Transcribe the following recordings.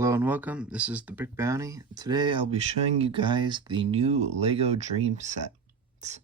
Hello and welcome, this is the Brick Bounty. Today I'll be showing you guys the new LEGO Dream sets.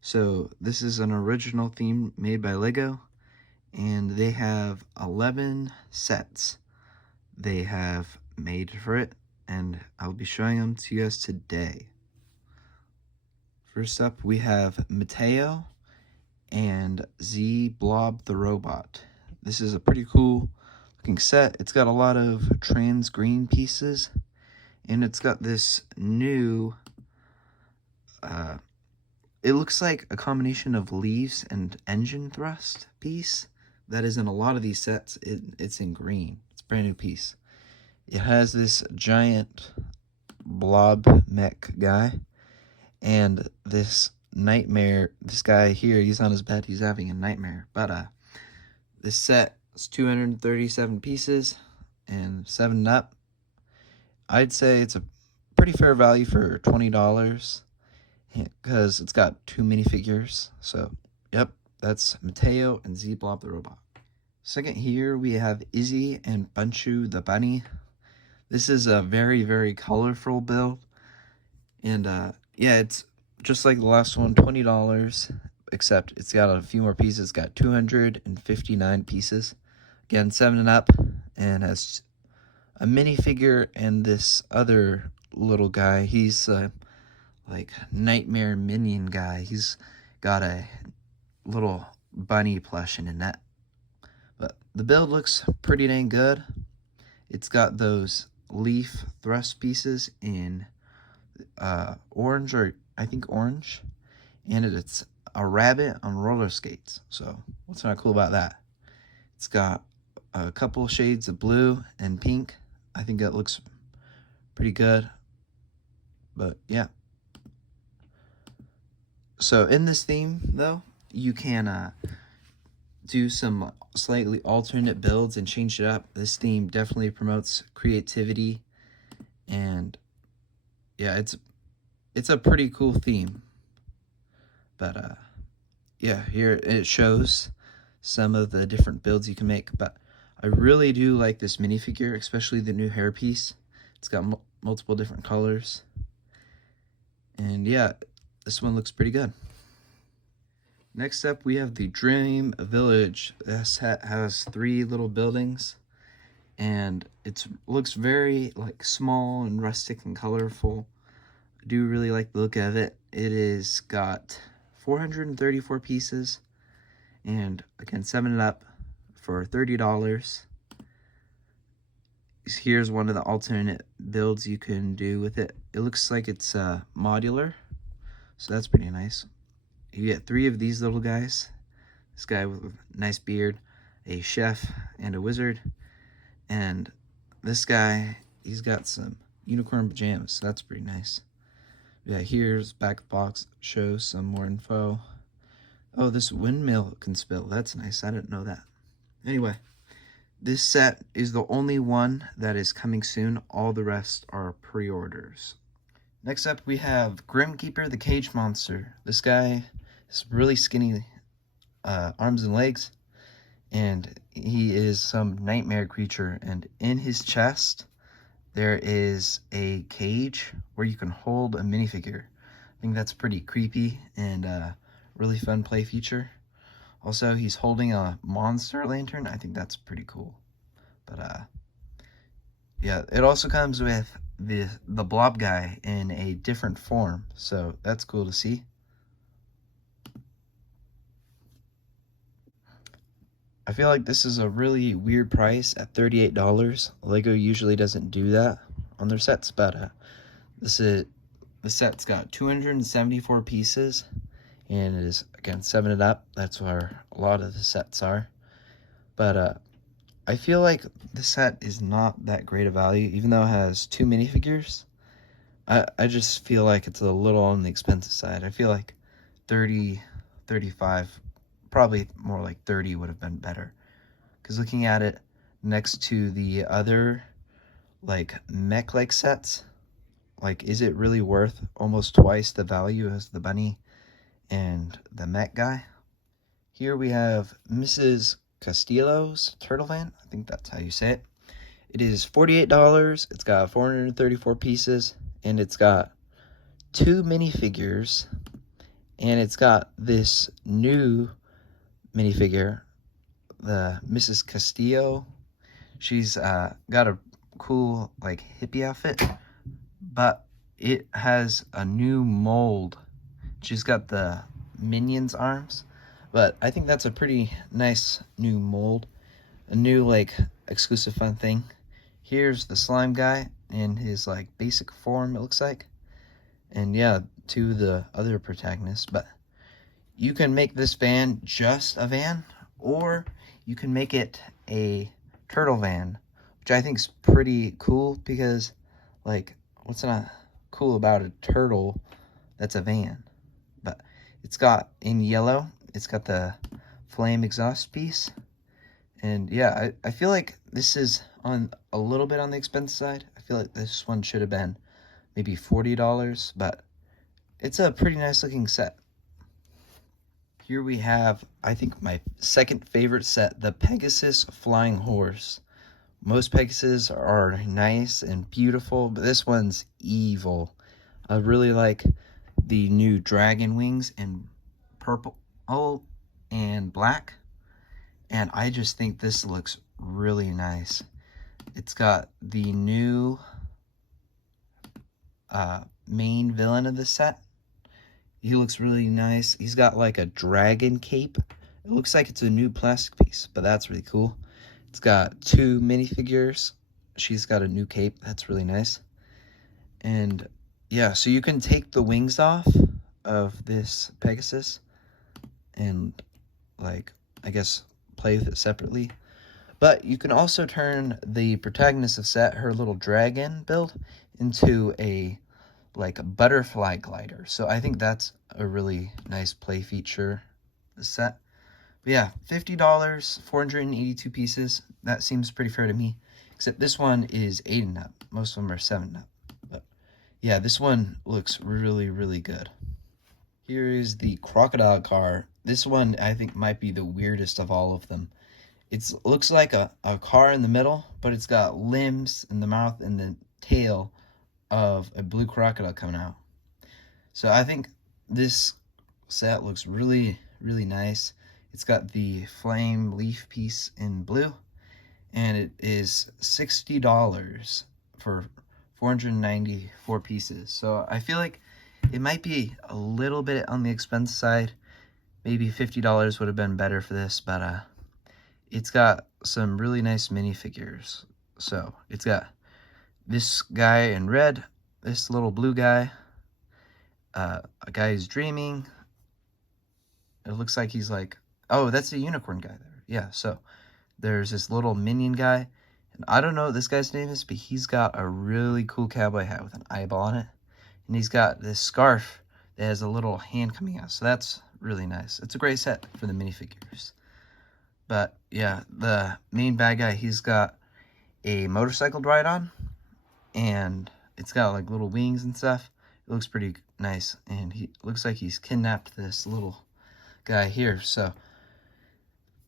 So this is an original theme made by LEGO, and they have 11 sets they have made for it, and I'll be showing them to you guys today. First up we have Mateo and Z Blob the Robot. This is a pretty cool looking set. It's got a lot of trans green pieces, and it's got this new it looks like a combination of leaves and engine thrust piece that is in a lot of these sets. It's in green. It's a brand new piece. It has this giant blob mech guy and this nightmare. This guy here, he's on his bed, he's having a nightmare. But this set is 237 pieces and 7 up. I'd say it's a pretty fair value for $20 because it's got 2 minifigures. So, yep, that's Mateo and Z Blob the Robot. Second here, we have Izzy and Bunchu the Bunny. This is a very, very colorful build. And, yeah, it's just like the last one, $20, except it's got a few more pieces. It's got 259 pieces. Again, 7 and up, and has a minifigure and this other little guy. He's like nightmare minion guy. He's got a little bunny plush in it. But the build looks pretty dang good. It's got those leaf thrust pieces in orange, or I think orange, and it's a rabbit on roller skates. So what's not cool about that? It's got a couple shades of blue and pink. I think that looks pretty good. But yeah. So in this theme, though, you can do some slightly alternate builds and change it up. This theme definitely promotes creativity, and yeah, it's a pretty cool theme. But yeah, here it shows some of the different builds you can make. But I really do like this minifigure, especially the new hairpiece. It's got multiple different colors, and yeah, this one looks pretty good. Next up, we have the Dream Village. This set has 3 little buildings, and it looks very like small and rustic and colorful. I do really like the look of it. It is got 434 pieces, and again, 7 and up for $30. Here's one of the alternate builds you can do with it. It looks like it's modular, so that's pretty nice. You get 3 of these little guys. This guy with a nice beard, a chef, and a wizard. And this guy, he's got some unicorn pajamas, so that's pretty nice. Yeah, here's back of the box, shows some more info. Oh, this windmill can spill. That's nice. I didn't know that. Anyway, this set is the only one that is coming soon. All the rest are pre-orders. Next up, we have Grimkeeper the Cage Monster. This guy is really skinny arms and legs, and he is some nightmare creature. And in his chest, there is a cage where you can hold a minifigure. I think that's pretty creepy and really fun play feature. Also, he's holding a monster lantern. I think that's pretty cool. But yeah, it also comes with the blob guy in a different form, so that's cool to see. I feel like this is a really weird price at $38. LEGO usually doesn't do that on their sets, but the set's got 274 pieces, and it is, again, 7 and up. That's where a lot of the sets are. But I feel like this set is not that great a value, even though it has 2 minifigures. I just feel like it's a little on the expensive side. I feel like 30, 35, probably more like 30 would have been better. Because looking at it next to the other like mech-like sets, like, is it really worth almost twice the value as the bunny and the mech guy? Here we have Mrs. Castillo's Turtle Van. I think that's how you say it. It is $48. It's got 434 pieces, and it's got 2 minifigures, and it's got this new minifigure, the Mrs. Castillo. She's got a cool like hippie outfit, but it has a new mold. She's got the Minions arms, but I think that's a pretty nice new mold, a new like exclusive fun thing. Here's the slime guy in his like basic form, it looks like, and yeah, to the other protagonists. But you can make this van just a van, or you can make it a turtle van, which I think is pretty cool, because like, what's not cool about a turtle that's a van? But it's got, in yellow, it's got the flame exhaust piece. And yeah, I feel like this is on a little bit on the expensive side. I feel like this one should have been maybe $40, but it's a pretty nice looking set. Here we have, I think, my second favorite set, the Pegasus Flying Horse. Most Pegasus are nice and beautiful, but this one's evil. I really like the new dragon wings in purple and black, and I just think this looks really nice. It's got the new main villain of the set. He looks really nice. He's got like a dragon cape. It looks like it's a new plastic piece, but that's really cool. It's got 2 minifigures. She's got a new cape. That's really nice. And yeah, so you can take the wings off of this Pegasus and like, I guess, play with it separately. But you can also turn the protagonist of set, her little dragon build, into a like a butterfly glider. So I think that's a really nice play feature, the set. But yeah, $50, 482 pieces. That seems pretty fair to me. Except this one is 8 and up. Most of them are 7 and up. But yeah, this one looks really, really good. Here is the crocodile car. This one I think might be the weirdest of all of them. It looks like a car in the middle, but it's got limbs in the mouth and the tail of a blue crocodile coming out. So I think this set looks really, really nice. It's got the flame leaf piece in blue, and it is $60 for 494 pieces. So I feel like it might be a little bit on the expense side. Maybe $50 would have been better for this, but it's got some really nice minifigures. So it's got this guy in red, this little blue guy, a guy who's dreaming. It looks like he's like, oh, that's the unicorn guy there. Yeah, so there's this little minion guy. And I don't know what this guy's name is, but he's got a really cool cowboy hat with an eyeball on it. And he's got this scarf that has a little hand coming out. So that's really nice. It's a great set for the minifigures. But yeah, the main bad guy, he's got a motorcycle to ride on, and it's got like little wings and stuff. It looks pretty nice, and he looks like he's kidnapped this little guy here. So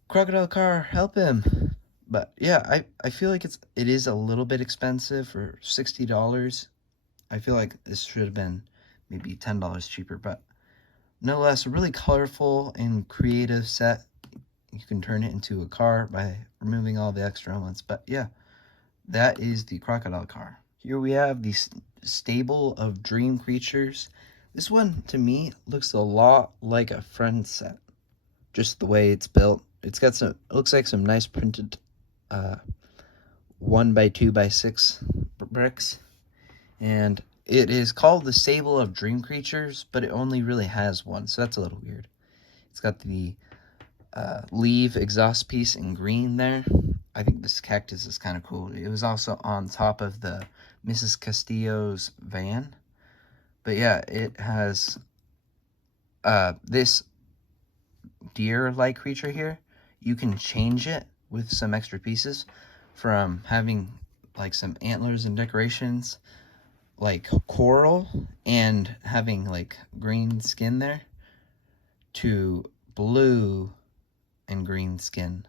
crocodile car, help him. But yeah, I feel like it is a little bit expensive for $60. I feel like this should have been maybe $10 cheaper, but nonetheless, a really colorful and creative set. You can turn it into a car by removing all the extra elements. But yeah, that is the crocodile car. Here we have the stable of dream creatures. This one, to me, looks a lot like a friend set. Just the way it's built. It's got some, it looks like some nice printed 1x2x6 bricks. And it is called the stable of dream creatures, but it only really has one. So that's a little weird. It's got the leaf exhaust piece in green there. I think this cactus is kind of cool. It was also on top of the Mrs. Castillo's van. But yeah, it has this deer-like creature here. You can change it with some extra pieces, from having like some antlers and decorations like coral and having like green skin there, to blue and green skin.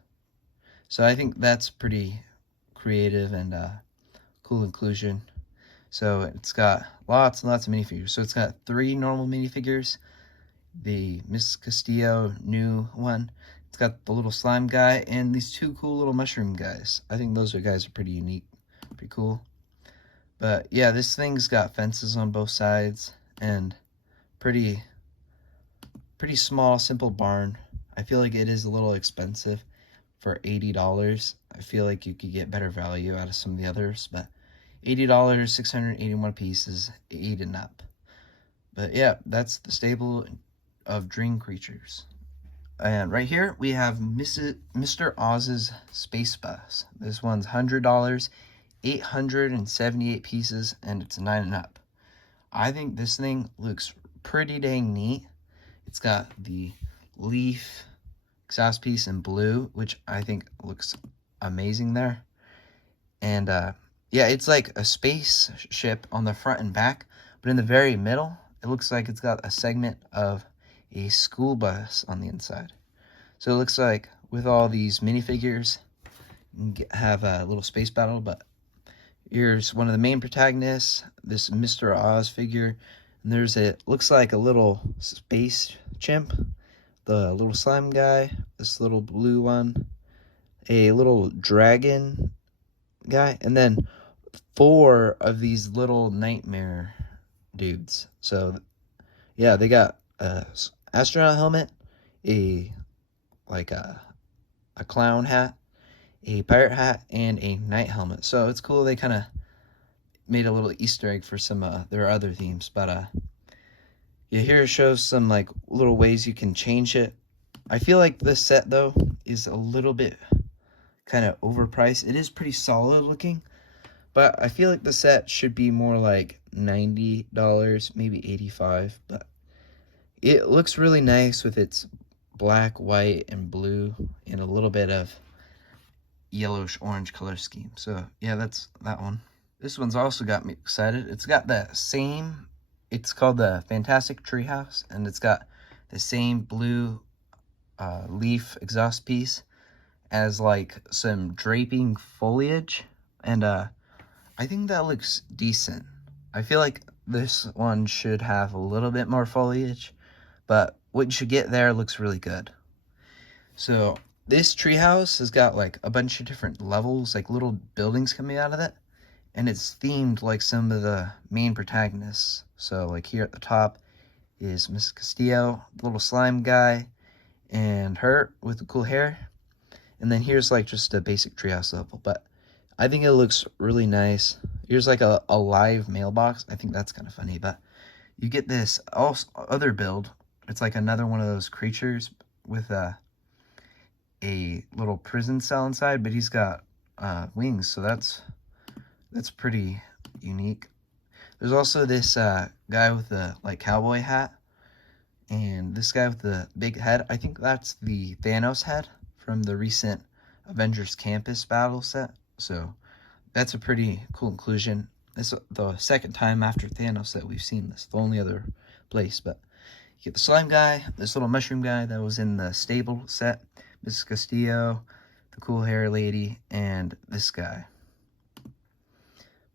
So I think that's pretty creative and cool inclusion. So it's got lots and lots of minifigures. So it's got 3 normal minifigures, the Miss Castillo new one. It's got the little slime guy and these 2 cool little mushroom guys. I think those guys are pretty unique, pretty cool. But yeah, this thing's got fences on both sides and pretty small, simple barn. I feel like it is a little expensive for $80. I feel like you could get better value out of some of the others, but $80, 681 pieces, 8 and up. But yeah, that's the stable of dream creatures. And right here we have Mr. Oz's Space Bus. This one's $100, 878 pieces, and it's 9 and up. I think this thing looks pretty dang neat. It's got the leaf exhaust piece in blue, which I think looks amazing there. And yeah, it's like a spaceship on the front and back, but in the very middle, it looks like it's got a segment of a school bus on the inside. So it looks like with all these minifigures, you can have a little space battle, but here's one of the main protagonists, this Mr. Oz figure, and there's looks like a little space chimp, the little slime guy, this little blue one, a little dragon guy, and then 4 of these little nightmare dudes. So yeah, they got a astronaut helmet, a clown hat, a pirate hat, and a knight helmet. So it's cool. They kind of made a little Easter egg for some their other themes. But yeah, here it shows some like little ways you can change it. I feel like this set though is a little bit kind of overpriced. It is pretty solid looking, but I feel like the set should be more like $90, maybe $85. But it looks really nice with its black, white, and blue, and a little bit of yellowish orange color scheme. So yeah, that's that one. This one's also got me excited. It's got that same, it's called the Fantastic Treehouse, and it's got the same blue leaf exhaust piece as like some draping foliage, and I think that looks decent. I feel like this one should have a little bit more foliage, but what you should get there looks really good. So this treehouse has got like a bunch of different levels, like little buildings coming out of it, and it's themed like some of the main protagonists. So like here at the top is Miss Castillo, the little slime guy, and her with the cool hair. And then here's like just a basic treehouse level, but I think it looks really nice. Here's like a live mailbox. I think that's kind of funny, but you get this other build. It's like another one of those creatures with a little prison cell inside, but he's got wings, so that's pretty unique. There's also this guy with the like cowboy hat, and this guy with the big head. I think that's the Thanos head from the recent Avengers Campus battle set. So that's a pretty cool inclusion. This is the second time after Thanos that we've seen this. The only other place, but you get the slime guy, this little mushroom guy that was in the stable set, Mrs. Castillo, the cool hair lady, and this guy.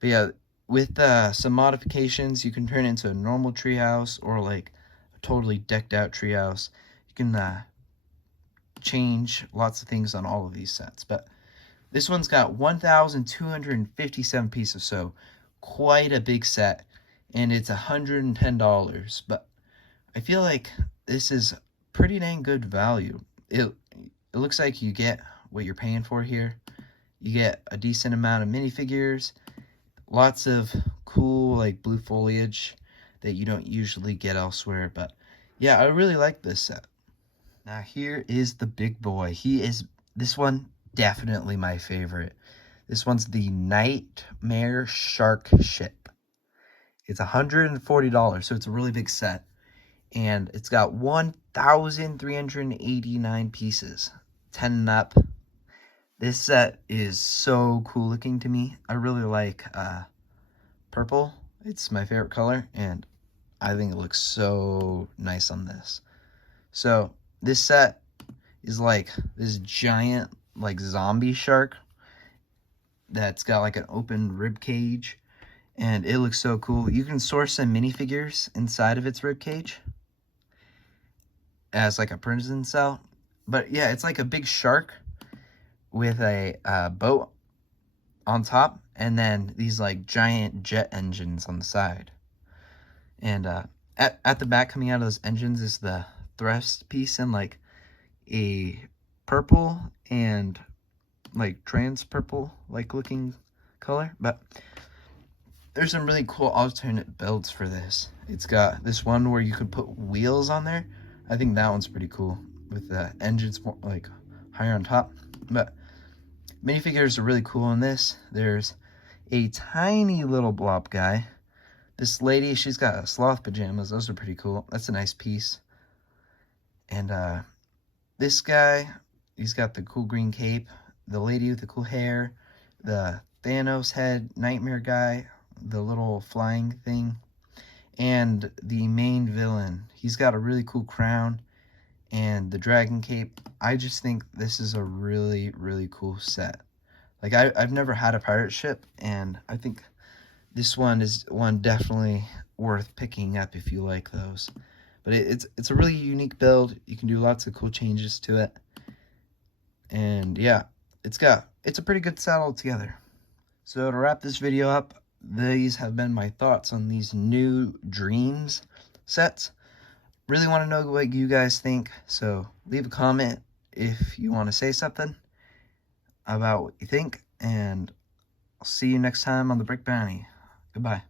But yeah, with some modifications, you can turn it into a normal treehouse or like a totally decked out treehouse. You can change lots of things on all of these sets. But this one's got 1,257 pieces, so quite a big set, and it's $110. But I feel like this is pretty dang good value. It looks like you get what you're paying for here. You get a decent amount of minifigures, lots of cool like blue foliage that you don't usually get elsewhere. But yeah, I really like this set. Now here is the big boy. This one definitely my favorite. This one's the Nightmare Shark Ship. It's $140, so it's a really big set. And it's got 1,389 pieces, 10 and up. This set is so cool looking to me. I really like purple. It's my favorite color, and I think it looks so nice on this. So this set is like this giant like zombie shark, that's got like an open rib cage, and it looks so cool. You can store some minifigures inside of its rib cage as like a prison cell. But yeah, it's like a big shark with a boat on top, and then these like giant jet engines on the side. And at the back, coming out of those engines, is the thrust piece in like a purple and like trans purple like looking color. But there's some really cool alternate builds for this. It's got this one where you could put wheels on there. I think that one's pretty cool with the engines more like higher on top. But minifigures are really cool in this. There's a tiny little blob guy. This lady, she's got sloth pajamas. Those are pretty cool. That's a nice piece. And this guy, he's got the cool green cape. The lady with the cool hair. The Thanos head nightmare guy. The little flying thing. And the main villain. He's got a really cool crown and the dragon cape. I just think this is a really, really cool set. Like, I've never had a pirate ship, and I think this one is one definitely worth picking up if you like those. But it's a really unique build. You can do lots of cool changes to it. And yeah, it's a pretty good set altogether. So to wrap this video up, these have been my thoughts on these new Dreamzzz sets. Really want to know what you guys think, so leave a comment if you want to say something about what you think, and I'll see you next time on the Brick Bounty. Goodbye.